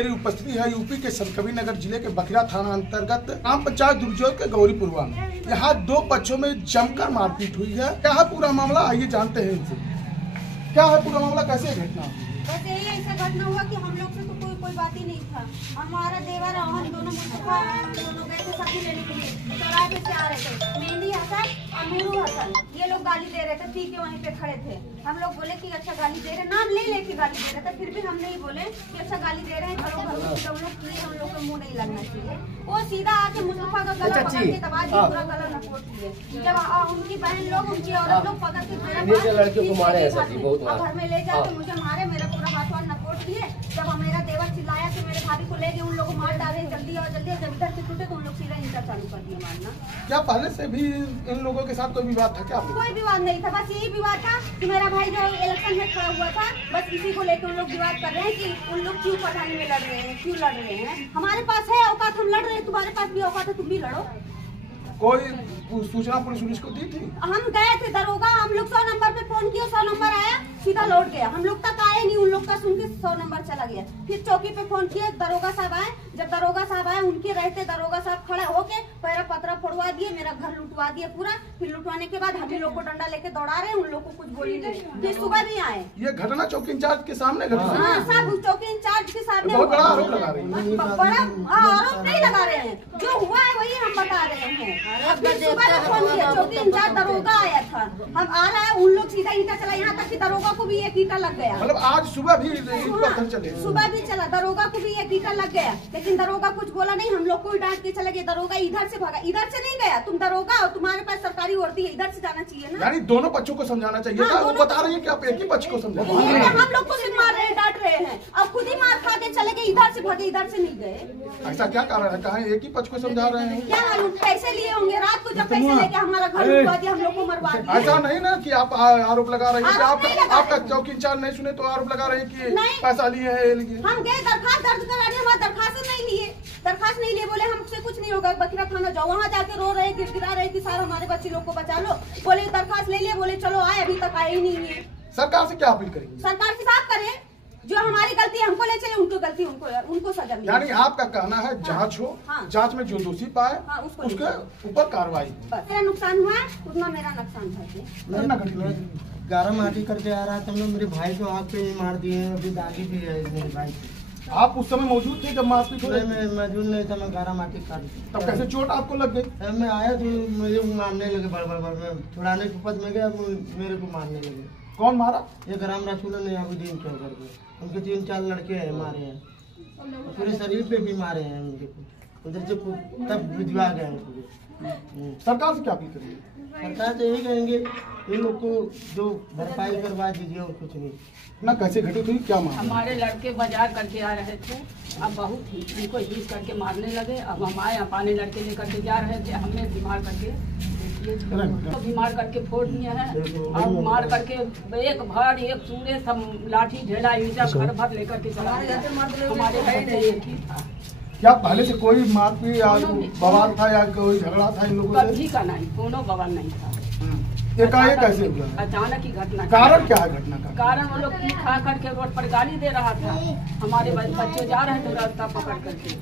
मेरी उपस्थिति है यूपी के संतकबीर नगर जिले के बखरा थाना अंतर्गत ग्राम पंचायत दुर्जोग के गौरीपुरवा में। यहाँ दो पक्षों में जमकर मारपीट हुई है। क्या है पूरा मामला, आइए जानते हैं इनसे। क्या है पूरा मामला, कैसे घटना? बस यही ऐसा घटना हुआ कि हम लोग से तो कोई बात ही नहीं था। हमारा देवर हम दोनों मुस्तफा हम दोनों गए थे शादी लेने के लिए, चौराहे पे से आ रहे थे। मेहंदी हसन और नूरू हसन ये लोग गाली दे रहे थे, पी के वहीं पे खड़े थे। हम लोग बोले कि अच्छा गाली दे रहे, नाम ले लेके गाली दे रहे थे, फिर भी हम नहीं बोले कि अच्छा गाली दे रहे हैं, चलो घर में हम लोग किए, हम लोग को मुँह नहीं लगना चाहिए। वो सीधा आके मुस्तफा का गला पकड़ के दबा दी, पूरा गला नकोट दिए। जब उनकी बहन लोग उनकी औरत लोग पकड़ के घर में ले जाके मुझे मारे, मेरा पूरा हाथ वाथ नकोट दिए। जब मेरा देवर चिल्लाया कि मेरे भाभी को ले गए, उन लोग मार डाले जल्दी और जल्दी। जब इधर से टूटे तो उन लोग सीधा इंटर चालू कर दिया मारना। क्या पहले से भी इन लोगों के साथ कोई विवाद था? क्या कोई विवाद नहीं था, बस यही विवाद था कि मेरा भाई जो इलेक्शन में खड़ा हुआ था, बस इसी को लेकर उन लोग विवाद कर रहे हैं कि उन लोग क्यों पठानी में लड़ रहे हैं, क्यों लड़ रहे हैं। हमारे पास है औकात, हम लड़ रहे हैं, तुम्हारे पास भी औकात है, तुम भी लड़ो। कोई सूचना पुलिस को दी थी? हम गए थे दरोगा, हम लोग 100 नंबर पे फोन किया, 100 नंबर आया, सीधा लौट गया। हम लोग तक आए नहीं, उन लोग का सुन के 100 नंबर चला गया। फिर चौकी पे फोन किया, दरोगा साहब आए। जब दरोगा साहब आए, उनके रहते दरोगा साहब खड़े होके पैरा पत्रा फोड़वा दिए, मेरा घर लुटवा दिया पूरा। फिर लुटवाने के बाद हम लोग को डंडा लेके दौड़ा रहे, उन लोग को कुछ बोली नहीं। फिर सुबह भी आए। ये घटना चौकी इंचार्ज के सामने घटना? हाँ, सब चौकी इंचार्ज के सामने। बहुत बड़ा आरोप लगा रहे हैं। बड़ा आरोप नहीं लगा रहे हैं, जो हुआ है वही हम बता रहे हैं। फोन किया, चौकी इंचार्ज दरोगा आया था, हम आ रहा है, उन लोग सीधा ईंटा चला, यहाँ तक कि दरोगा को भी एक ईंटा लग गया। मतलब आज सुबह भी चले? सुबह भी चला, दरोगा को भी एक ईंटा लग गया, लेकिन दरोगा कुछ बोला नहीं। हम लोग को डांट के चले गए। दरोगा इधर से भागा, इधर से नहीं गया। तुम दरोगा और तुम्हारे पास सरकारी वर्दी है, इधर से जाना चाहिए ना। यानी दोनों पक्षों को समझाना चाहिए था। वो बता रही है कि आप एक ही पक्ष को समझा। हम लोग को सिर्फ मार रहे हैं, डांट रहे हैं, अब खुद ही मार खा के चले गए। इधर से भागे, इधर से नहीं गए। ऐसा क्या कारण है? कहा एक ही पक्ष को समझा रहे हैं? क्या मालूम, पैसे लिए होंगे रात को, जब पैसे लेके हमारा घर लुटवा दिया, हम लोग को मरवा दिया। ऐसा नहीं ना कि आप आरोप लगा रहे हैं, आपका चौकी इंचार्ज नहीं सुने तो आरोप लगा रहे हैं कि पैसा लिए हैं। हम गए दरखास्त दर्ज कराने, हमारा दरखास्त नहीं लिए, दरखास्त नहीं लिए, बोले हमसे कुछ नहीं होगा, बखरा थाना जाओ। वहाँ जाके रो रहे, गिड़गिड़ा रहे कि सर हमारे बच्चे लोग को बचा लो। बोले दरखास्त ले लिए, बोले चलो आए, अभी तक आए ही नहीं है। सरकार से क्या अपील करेंगे? सरकार से साफ करे, जो हमारी गलती हमको ले चले, उनको गलती उनको सजा मिले। यानी आपका कहना है जांच हो, जांच में जो दोषी पाए उसके ऊपर कार्रवाई। मेरा नुकसान हुआ है उतना मेरा नुकसान था। गारा माटी करके आ रहा था, मेरे भाई को आग पे मार दिए, अभी दागी भी है मेरे भाई। आप उस समय मौजूद थे जब मारपीट हो रही? मैं मौजूद नहीं था, मैं गारा माटी कर। तब कैसे चोट आपको लग गई? मैं आया तो मुझे मारने लगे, बड़ मैं छुड़ाने के पद में गया, मेरे को मारने लगे। कौन मारा? ये ग्राम रसूल ने अबुद्दीन के करके, उनके 3-4 लड़के हैं मारे हैं, पूरे शरीर पे भी मारे हैं उनके, उधर से तब भिजवा गए। सरकार से क्या अपील करेंगे? सरकार से यही कहेंगे इन लोग को जो भरपाई करवा दीजिए और कुछ नहीं। ना कैसे घटित हुई, क्या मामला? हमारे लड़के बाजार करके आ रहे थे, अब बहुत ही उनको हीस करके मारने लगे। अब हम आए, पानी लड़के लेकर के जा रहे थे, हमने बीमार करके तो बीमार करके फोड़ दिए हैं। और मार करके एक भर एक चूड़े सब लाठी ढेला ईंटा घर भर लेकर के चला गया। हमारे घर से एक ही था। क्या पहले से कोई मारपीट या बवाल था या कोई झगड़ा था इन लोगों से? कभी का नहीं, कोनो बवाल नहीं था। एकाएक कैसे हुआ? अचानक ही घटना। कारण क्या है घटना का? कारण वो लोग पी खा करके रोड पर गाली दे रहा था। हमारे बच्चे जा रहे थे रास्ता पकड़ करके,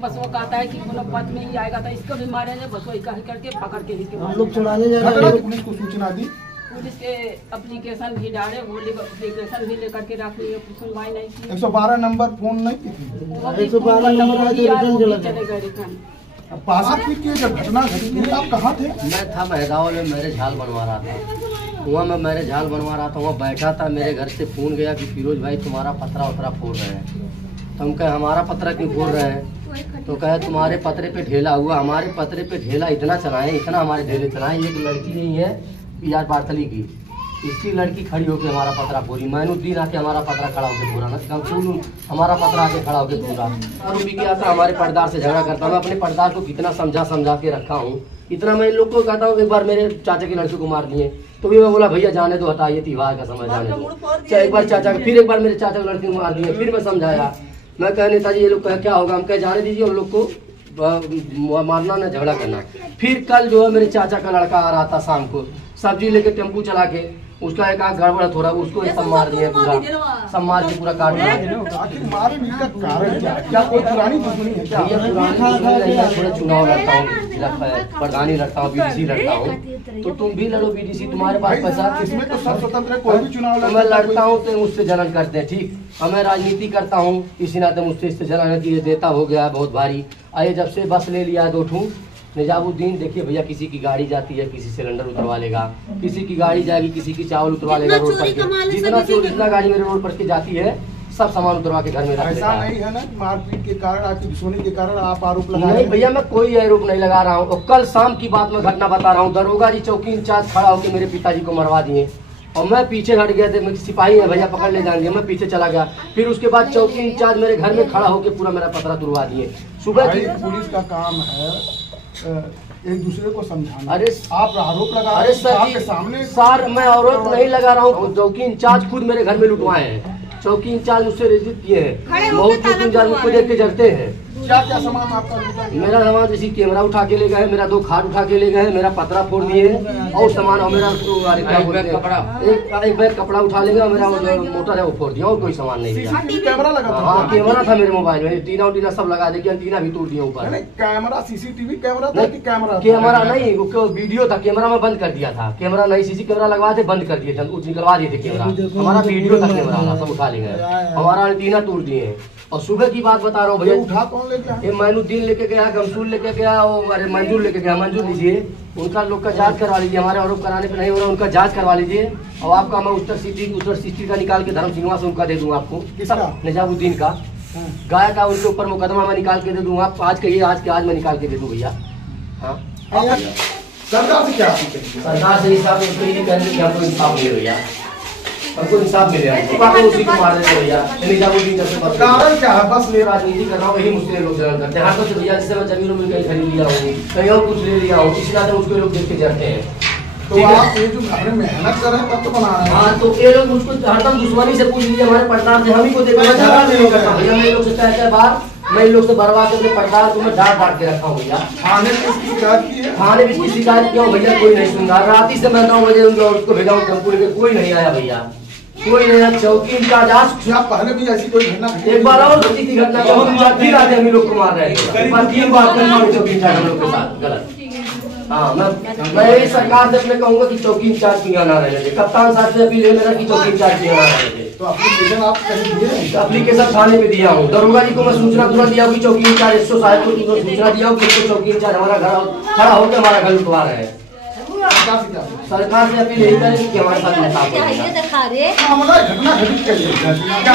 बस वो कहता है कि कोनो पथ में ही आएगा तो इसको भी मारेंगे, बस वही कह करके पकड़ के हम लोग छुड़ाने जा रहे हैं। पुलिस को सूचना दी, पुलिस के एप्लीकेशन भी डाले, वो एप्लीकेशन भी लेकर के रख लिए, सुनवाई नहीं की। 112 नंबर फोन नहीं की थी? 112 नंबर चले गए रिटर्न। पासापीट की जब घटना घटी आप कहाँ थे? मैं था महगांव में, मेरे झाल बनवा रहा था। वहाँ मैं मेरे झाल बनवा रहा था, वहाँ बैठा था। मेरे घर से फोन गया कि फिरोज भाई तुम्हारा पतरा उतरा फोड़ रहे हैं। तो हम कहे हमारा पतरा क्यों फोड़ रहे हैं? तो कहे तुम्हारे पतरे पे ढेला हुआ। हमारे पतरे पे ढेला इतना चलाए, इतना हमारे ढेले चलाए। एक लड़की नहीं है यार बारतली की, इसकी लड़की खड़ी होकर हमारा पतरा पूरी। मैनुद्दीन आके हमारा पतरा खड़ा होकर पूरा ना, हमारा पतरा आके खड़ा होकर पूरा। और भी किया था, हमारे पर्दार से झगड़ा करता। मैं अपने पर्दार को कितना समझा के रखा हूँ, इतना मैं इन लोग को कहता हूँ। एक बार मेरे चाचा की लड़की को मार दिए तो भी मैं बोला भैया जाने दो, हटाइए, त्योहार का समय जाने दो। एक बार चाचा, फिर एक बार मेरे चाचा की लड़की को मार दिए, फिर मैं समझाया। मैं कह नेताजी ये लोग कह क्या होगा, हम कह जाने दीजिए, उन लोग को मारना ना झगड़ा करना। फिर कल जो है मेरे चाचा का लड़का आ रहा था शाम को, सब्जी लेके टेम्पू चला के उसका एक आंख गड़बड़ है थोड़ा, उसको सब मार दिया पूरा, सब मार के पूरा काट दिया। आखिर मारने का कारण क्या है? क्या कोई पुरानी दुश्मनी है क्या? भैया पुरानी थोड़ा चुनाव लड़ता हूँ, प्रधानी लड़ता हूँ, बीडीसी लड़ता हूँ, तो तुम भी लड़ो बीडीसी, तुम्हारे पास पैसा। इसमें तो सब स्वतंत्र है, कोई भी चुनाव मैं लड़ता हूँ तो मुझसे जलन करते हैं, ठीक। और मैं राजनीति करता हूँ, इसी नाते मुझसे इससे जलन की देता हो गया बहुत भारी। आइए जब से बस ले लिया 2 ठू निजामुद्दीन, देखिए भैया किसी की गाड़ी जाती है, किसी सिलेंडर उतरवा लेगा, किसी की गाड़ी जाएगी, किसी की चावल उतरवा लेगा रोड पर के, जितना गाड़ी मेरे रोड पर के जाती है सब सामान उतरवा के घर में रख लेता ऐसा है। नहीं है ना मारपीट के कारण, आपकी दुश्मनी के कारण आप आरोप लगा रहे नहीं हैं? भैया मैं कोई आरोप नहीं लगा रहा हूँ। और कल शाम की बात में घटना बता रहा हूँ, दरोगा जी चौकी इंचार्ज खड़ा होकर मेरे पिताजी को मरवा दिए और मैं पीछे हट गया थे, सिपाही है भैया पकड़ ले जाएंगे, मैं पीछे चला गया। फिर उसके बाद चौकी इंचार्ज मेरे घर में खड़ा होकर पूरा मेरा पतरा तुड़वा दिए। सुबह की पुलिस का काम है एक दूसरे को समझाना। अरे आप आरोप लगा अरे रहे हैं सर आपके जी, सामने। सर मैं आरोप नहीं लगा रहा हूँ, चौकी इंचार्ज खुद मेरे घर में लुटवाए हैं। चौकी इंचार्ज मुझसे रजित किए हैं, बहुत चौकी इंचार्ज मुझको देख के जलते हैं। क्या क्या सामान आपका लूटा गया? मेरा सामान जैसे कैमरा उठा के ले गए, मेरा 2 खाट उठा के ले गए, मेरा पतरा फोड़ दिए और सामान और मेरा एक बैग कपड़ा उठा ले गए, मेरा मोटर है वो फोड़ दिया और कोई सामान नहीं दिया। सीसीटीवी कैमरा लगा था? हाँ कैमरा था मेरे मोबाइल में, टीना सब लगा दे, टीना भी तोड़ दिया ऊपर। नहीं कैमरा सीसीटीवी कैमरा था कि कैमरा था? कैमरा नहीं, वो वीडियो था, कैमरा में बंद कर दिया था। कैमरा नहीं, सीसी कैमरा लगवा थे, बंद कर दिए थे, निकलवा दिए थे कैमरा। हमारा वीडियो था कैमरा वाला, सब उठा ले गए, हमारा एंटीना तोड़ दिए। और सुबह की बात बता रहा हूँ भैया, उठा कौन ले गया? ये मैनुद्दीन लेके गया, गमसूल लेके गया और अरे मंजूर लेके गया। मंजूर लीजिए, उनका लोग का जांच करवा लीजिए, हमारे आरोप कराने पे नहीं हो रहा, उनका जांच करवा लीजिए। और आपका मैं उत्तर सिटी का निकाल के धर्म सिंहवा से उनका दे दूंगा आपको, किसका? निजामुद्दीन का गाय का, उनके ऊपर मुकदमा मैं निकाल के दे दूंगा। आप आज कहिए, आज के आज मैं निकाल के दे दूँ भैया। हाँ सरकार से क्या अपील करेंगे? सरकार से हिसाब ये करेंगे कि हमको इंसाफ मिले भैया, हमको इंसाफ मिले, उसी को मार देते भैया। निजामुद्दीन का कारण क्या है? बस ले राजनीति कर रहा हूँ, यही मुझसे लोग जलन करते हैं। हाँ तो भैया जिससे मैं जमीन में कहीं खरीद लिया हूँ, कहीं और कुछ ले लिया हूँ, इसी नाते उसको लोग देख के जरते हैं। तो आप ये जो घर में मेहनत कर रहे हैं तब तो बना रहे हैं। हाँ तो ये लोग मुझको हरदम दुश्मनी से पूछ लीजिए, हमारे पड़ताल से हम ही को देखो, मैं झगड़ा नहीं करता भैया। मैं लोग से कहते हैं बाहर, मैं इन लोग से बर्बाद के अपने पड़ताल को मैं डांट के रखा हूँ भैया। थाने में इसकी शिकायत की है? थाने में इसकी शिकायत किया भैया, कोई नहीं सुन रहा। रात से मैं 9 बजे उसको भेजा हूँ टेम्पो लेके, कोई नहीं आया भैया, कोई नहीं। चौकी इंचार्ज आज क्या पहले भी ऐसी कोई घटना घटी? एक बार और घटी थी घटना, फिर आते हम लोग को मार रहे हैं, 3 बार चौकी इंचार्ज हम लोग के साथ गलत। हाँ मैं यही सरकार से अपने कहूँगा कि चौकी इंचार्ज क्यों ना रहे थे। कप्तान साहब से अपील है मेरा कि चौकी इंचार्ज क्यों ना रहे थे। तो एप्लीकेशन आप कहीं दिए? एप्लीकेशन थाने में दिया हूँ, दरोगा जी को मैं सूचना तुरंत दिया हूँ कि चौकी इंचार्ज 100 साहब को सूचना दिया हूँ कि चौकी इंचार्ज हमारा घर खड़ा होकर हमारा घर लुटवा रहे हैं। सरकार से अपील यही करेंगे कि हमारे साथ इंसाफ हो। मामला घटना घटित करिए, क्या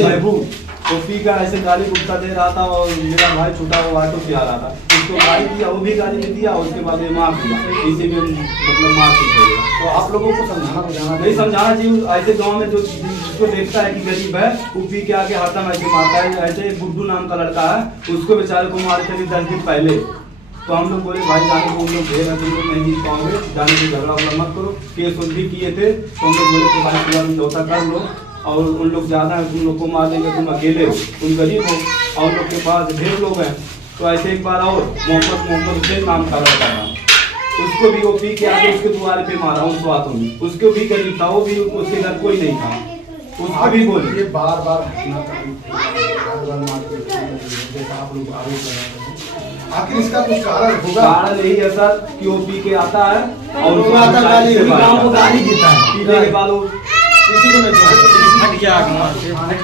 महबूब टोपी का ऐसे गाली गुप्ता दे रहा था और मेरा भाई छोटा हुआ ऑटो से आ रहा था, उसको गाली दिया, वो भी गाली दे दिया, उसके बाद ये मार दिया, इसी में मतलब मार पीट हो गया। तो आप लोगों को समझाना बुझाना नहीं समझाना चाहिए। ऐसे गांव में जो जिसको देखता है कि गरीब है, वो पी के आके हरदम ऐसे मारता है। ऐसे गुड्डू नाम का लड़का है, उसको बेचारे को मारे थे 10 दिन पहले। तो हम लोग बोले भाई जाने को, उन लोग घेर तुम लोग नहीं जीत पाओगे, जाने को झगड़ा वगड़ा मत करो। केस उस भी किए थे, तो हम लोग बोले कि भाई पूरा समझौता कर लो, और उन लोग ज्यादा है, तुम लोग को मार देंगे, तुम अकेले हो, तुम गरीब हो और उन लोग के पास ढेर लोग हैं। तो ऐसे एक बार और मोहम्मद हुसैन नाम का लड़का था, उसको भी वो पी के आके उसके द्वारे पे मारा उस बातों में। उसको भी गरीब था, वो भी, उसके घर कोई नहीं था, उसको भी बोले। ये बार बार घटना आप लोग आरोप लगा रहे हैं, आखिर इसका कुछ कारण होगा? कारण यही है सर कि वो पी के आता है और वो आता गाली देता है, पीने के बाद वो किसी को नहीं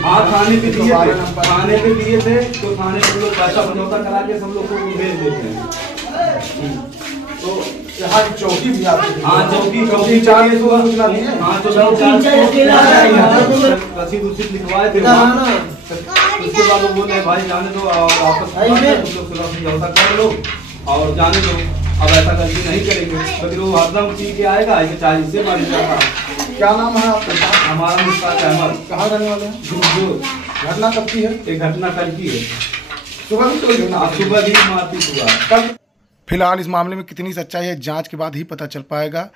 हाँ थाने पे दिए थे, थाने पे दिए थे, तो थाने पे लोग पैसा समझौता करा के सब लोग को भेज देते हैं। तो यहाँ की चौकी भी आती है? हाँ चौकी चाहिए तो सूचना दी है। हाँ रसीद उसीद लिखवाए थे वहाँ। उसके बाद वो बोले भाई जाने दो और वापस समझौता कर लो और जाने दो, अब ऐसा गलती नहीं करेंगे। लेकिन वो हरदम पी के आएगा, ऐसे 40 से मार जाता। क्या नाम है आपका? हमारा मुश्ताक अहमद। कहाँ रहने वाले हैं? घटना कब की है? एक घटना कल की है, सुबह भी कोई घटना? सुबह भी मारपीट हुआ। फिलहाल इस मामले में कितनी सच्चाई है जांच के बाद ही पता चल पाएगा।